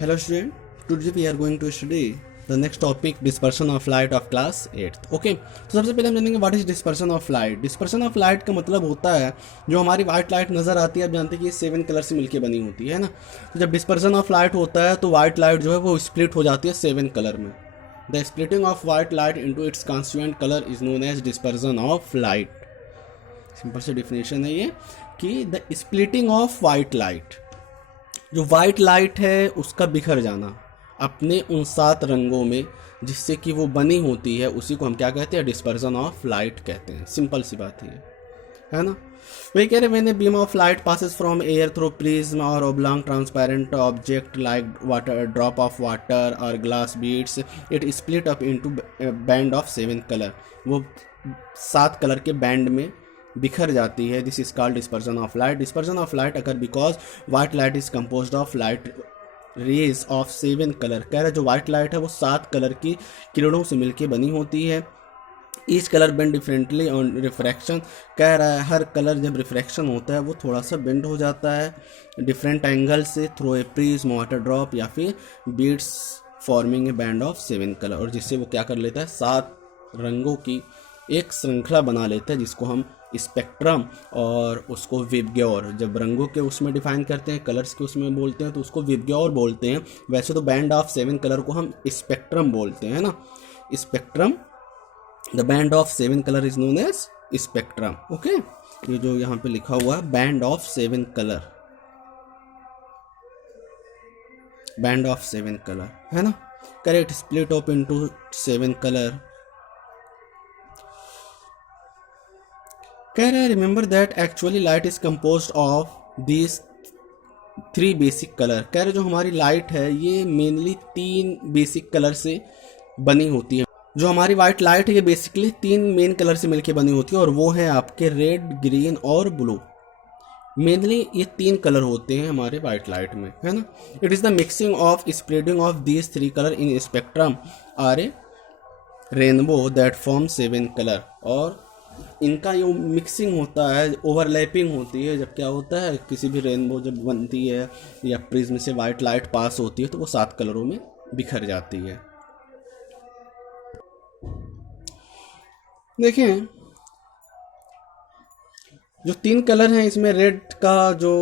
Hello student, today we are going to study the next topic dispersion of light of class 8th. Okay, तो सबसे पहले हम जानेंगे what is dispersion of light. Dispersion of light का मतलब होता है जो हमारी व्हाइट लाइट नज़र आती है, आप जानते हैं कि ये 7 कलर से मिलकर बनी होती है ना। तो जब डिस्पर्शन ऑफ लाइट होता है तो व्हाइट लाइट जो है वो स्प्लिट हो जाती है 7 कलर में। The splitting of white light into its constituent colour is known as dispersion of light. Simple सी डेफिनेशन है ये कि the splitting of white light, जो वाइट लाइट है उसका बिखर जाना अपने उन 7 रंगों में जिससे कि वो बनी होती है, उसी को हम क्या कहते हैं, डिस्पर्सन ऑफ लाइट कहते हैं। सिंपल सी बात है ना। वही कह रहे when a beam of light passes from air through prism or oblong transparent object like water, drop of water or glass beads, it split up into band of 7 colour. वो 7 colour के band में बिखर जाती है। This is called dispersion of light. Dispersion of light occur because white light is composed of light rays of 7 colour. कह रहा है जो वाइट लाइट है वो 7 कलर की किरणों से मिलकर बनी होती है। Each colour bend differently on refraction. कह रहा है हर कलर जब रिफ्रैक्शन होता है वो थोड़ा सा बेंड हो जाता है डिफरेंट एंगल से through a prism, water drop या फिर beads forming A band of 7 colour, और जिससे वो क्या कर लेता है 7 रंगों की एक श्रृंखला बना लेता है जिसको हम स्पेक्ट्रम और उसको विबग्योर, जब रंगों के उसमें डिफाइन करते हैं, कलर्स के उसमें बोलते हैं तो उसको विबग्योर बोलते हैं। वैसे तो बैंड ऑफ 7 कलर को हम स्पेक्ट्रम बोलते हैं ना। Spectrum, the band of 7 colour is known as spectrum. Okay, ये जो यहाँ पे लिखा हुआ है band of 7 colour, band of 7 colour है ना। Correct, split up into 7 colour. कह रहा है remember that actually light is composed of these 3 basic colour. कह रहे जो हमारी लाइट है ये मेनली 3 बेसिक कलर से बनी होती है। जो हमारी वाइट लाइट है ये बेसिकली 3 मेन कलर से मिलकर बनी होती है और वो है आपके रेड, ग्रीन और ब्लू। मेनली ये 3 कलर होते हैं हमारे वाइट लाइट में, है ना। It is the mixing of spreading of these 3 colour in spectrum are a rainbow that form 7 colour. और इनका ये मिक्सिंग होता है, ओवरलैपिंग होती है जब क्या होता है किसी भी रेनबो जब बनती है या प्रिज्म से वाइट लाइट पास होती है तो वो 7 कलरों में बिखर जाती है। देखें जो 3 कलर हैं इसमें रेड का जो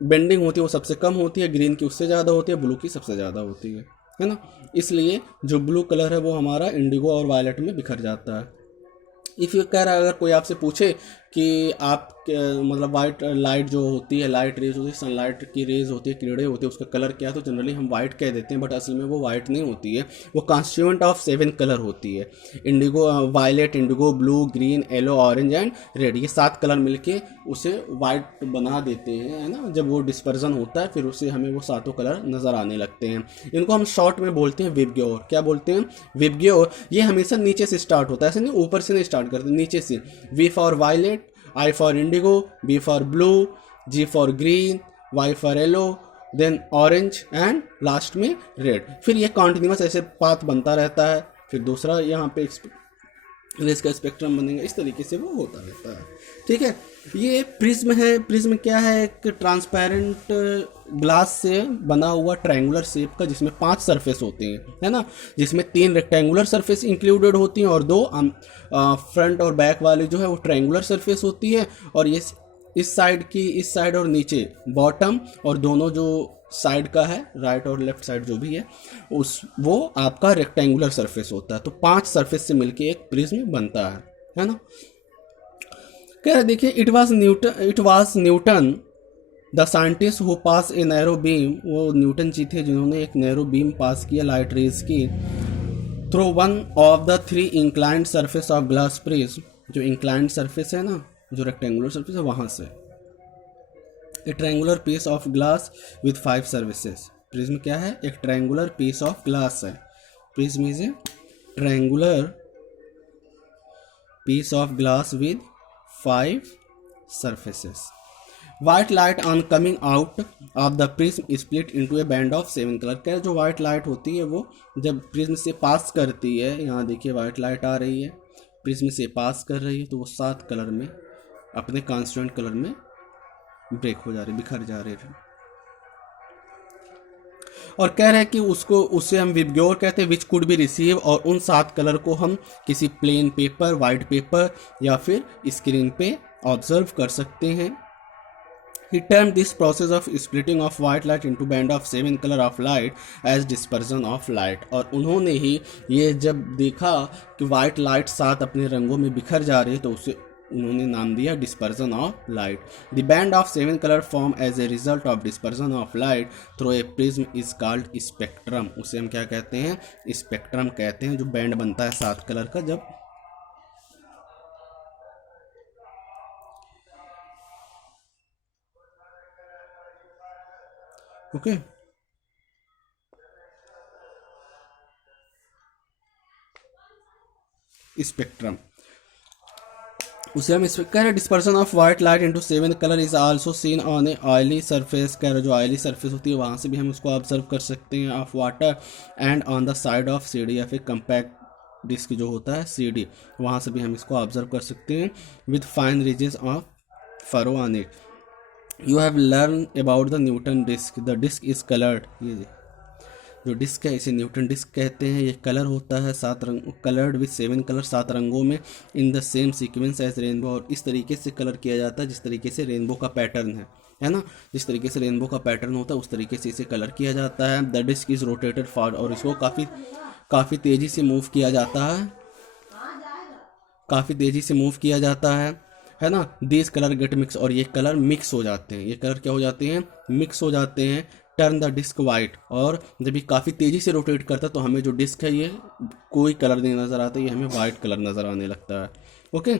बेंडिंग होती है वो सबसे कम होती है, ग्रीन की उससे ज़्यादा होती है, ब्लू की सबसे ज़्यादा होती है ना। इसलिए जो ब्लू कलर है वो हमारा इंडिगो और वायलेट में बिखर जाता है। इफ़ यू कह रहा है अगर कोई आपसे पूछे कि आप मतलब वाइट लाइट जो होती है, लाइट रेज होती है, सनलाइट की रेज होती है, किरणें होती है, उसका कलर क्या है, तो जनरली हम वाइट कह देते हैं, बट असल में वो वाइट नहीं होती है, वो कॉन्स्टिट्यूएंट ऑफ 7 कलर होती है। Indigo, violet, indigo, blue, green, yellow, orange and red, ये 7 कलर मिलके उसे वाइट बना देते हैं, है ना। जब वो डिस्पर्जन होता है फिर उसे हमें वो 7 कलर नज़र आने लगते हैं। इनको हम शॉर्ट में बोलते हैं विबग्योर। क्या बोलते हैं? विबग्योर। ये हमेशा नीचे से स्टार्ट होता है, ऐसे नहीं ऊपर से नहीं स्टार्ट करते, नीचे से। V for violet, I for indigo, B for blue, G for green, Y for yellow, then orange and last में रेड। फिर ये कॉन्टिन्यूस ऐसे पाथ बनता रहता है, फिर दूसरा यहाँ पे रेज का स्पेक्ट्रम बनेगा, इस तरीके से वो होता रहता है। ठीक है, ये प्रिज्म है। प्रिज्म क्या है? एक ट्रांसपेरेंट ग्लास से बना हुआ ट्रायंगुलर शेप का जिसमें 5 सरफेस होते हैं, है ना, जिसमें 3 रेक्टेंगुलर सरफेस इंक्लूडेड होती हैं और 2 फ्रंट और बैक वाली जो है वो ट्रायंगुलर सरफेस होती है। और ये इस साइड की, इस साइड और नीचे बॉटम, और दोनों जो साइड का है राइट और लेफ्ट साइड जो भी है वो आपका रेक्टेंगुलर सरफेस होता है। तो 5 सरफेस से मिलके एक प्रिज्म बनता है ना। क्या देखिए, it was Newton the scientist who pass a narrow beam. वो न्यूटन जी थे जिन्होंने एक नैरो बीम पास किया लाइट रेज की through one of the 3 inclined surface of glass prism. जो इंक्लाइंड सरफेस है ना, जो रेक्टेंगुलर सरफेस है वहां से। A triangular piece of glass with 5 surfaces. Prism क्या है? एक ट्रायंगुलर पीस ऑफ ग्लास है। Prism is a triangular piece of glass with 5 surfaces. White light on coming out of the prism split into a band of 7 colour. क्या जो white light होती है वो जब प्रिज्म से पास करती है, यहाँ देखिए वाइट लाइट आ रही है, प्रिज्म से पास कर रही है, तो वो 7 कलर में अपने कॉन्स्टेंट कलर में ब्रेक हो जा रहे, बिखर जा रहे हैं। और कह रहे हैं कि उससे हम विबग्योर कहते हैं, विच कुड बी रिसीव, और उन 7 कलर को हम किसी प्लेन पेपर, वाइट पेपर या फिर स्क्रीन पे ऑब्जर्व कर सकते हैं। He termed this process of splitting of white light into band of 7 color of light as dispersion of light। और उन्होंने ही ये जब देखा कि वाइट लाइट 7 अपने रंगों में बिखर जा रही है तो उसे उन्होंने नाम दिया dispersion of light. The band of 7 colour form as a result of dispersion of light through a prism is called spectrum. उसे हम क्या कहते हैं? स्पेक्ट्रम कहते हैं, जो बैंड बनता है 7 कलर का जब ओके स्पेक्ट्रम, उसे हम spectrum. Dispersion of white light into 7 colour is also seen on A oily surface. कह रहे जो ऑयली सरफेस होती है वहाँ से भी हम उसको ऑब्जर्व कर सकते हैं, of water and on the side of CD, या फिर कंपैक्ट डिस्क जो होता है सीडी, वहाँ से भी हम इसको ऑब्जर्व कर सकते हैं with fine ridges of furrow on it. You have learn about the Newton disc, the disc is coloured. ये जो डिस्क है इसे न्यूटन डिस्क कहते हैं। ये कलर होता है 7 रंग, कलर्ड विथ 7 कलर, 7 रंगों में, in the same sequence as rainbow, और इस तरीके से कलर किया जाता है जिस तरीके से रेनबो का पैटर्न है ना, जिस तरीके से रेनबो का पैटर्न होता है उस तरीके से इसे कलर किया जाता है। The disc is rotated for, और इसको काफ़ी तेज़ी से मूव किया जाता है, काफ़ी तेज़ी से मूव किया जाता है ना। दिस कलर गेट मिक्स, और ये कलर मिक्स हो जाते हैं, ये कलर क्या हो जाते हैं? मिक्स हो जाते हैं। टर्न द डिस्क वाइट, और जब ये काफ़ी तेज़ी से रोटेट करता है तो हमें जो डिस्क है ये कोई कलर नहीं नज़र आता, ये हमें वाइट कलर नज़र आने लगता है। Okay,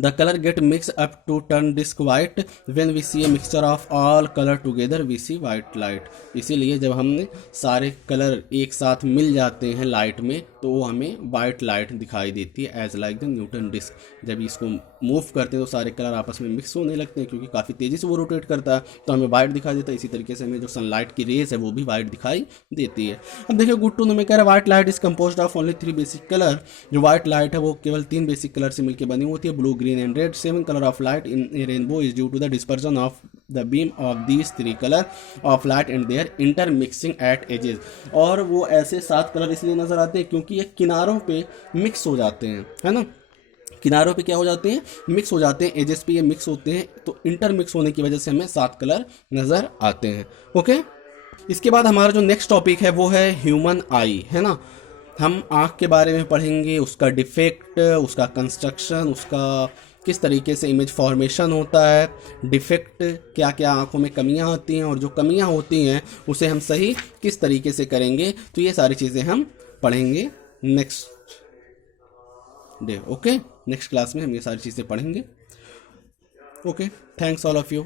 the colour get mix up to turn disc white, when we see a mixture of all colour together we see white light. इसीलिए जब हमने सारे कलर एक साथ मिल जाते हैं लाइट में तो वो हमें वाइट लाइट दिखाई देती है, as like the Newton disc. जब इसको मूव करते हैं तो सारे कलर आपस में मिक्स होने लगते हैं, क्योंकि काफ़ी तेज़ी से वो रोटेट करता है तो हमें वाइट दिखाई देता है। इसी तरीके से हमें जो सनलाइट की रेज है वो भी वाइट दिखाई देती है। अब देखिए गुड टू नो में कह रहा है white light is compose of only 3 basic colour. जो वाइट लाइट है वो केवल 3 बेसिक कलर से मिलकर बनी होती है, blue, green and red. 7 colour of light in a rainbow is due to the dispersion of the beam of these 3 colour of light and their intermixing at edges. और वो ऐसे 7 कलर इसलिए नजर आते हैं क्योंकि ये किनारों पे मिक्स हो जाते हैं, है ना, किनारों पे क्या हो जाते हैं? मिक्स हो जाते हैं, एजेस पे ये मिक्स होते हैं, तो इंटर मिक्स होने की वजह से हमें 7 कलर नजर आते हैं। ओके, इसके बाद हमारा जो नेक्स्ट टॉपिक है वो है ह्यूमन आई, है ना। हम आँख के बारे में पढ़ेंगे, उसका डिफेक्ट, उसका कंस्ट्रक्शन, उसका किस तरीके से इमेज फॉर्मेशन होता है, डिफेक्ट क्या क्या आँखों में कमियां आती हैं, और जो कमियां होती हैं उसे हम सही किस तरीके से करेंगे, तो ये सारी चीज़ें हम पढ़ेंगे next day. Okay, next class में हम ये सारी चीज़ें पढ़ेंगे। Okay, thanks all of you.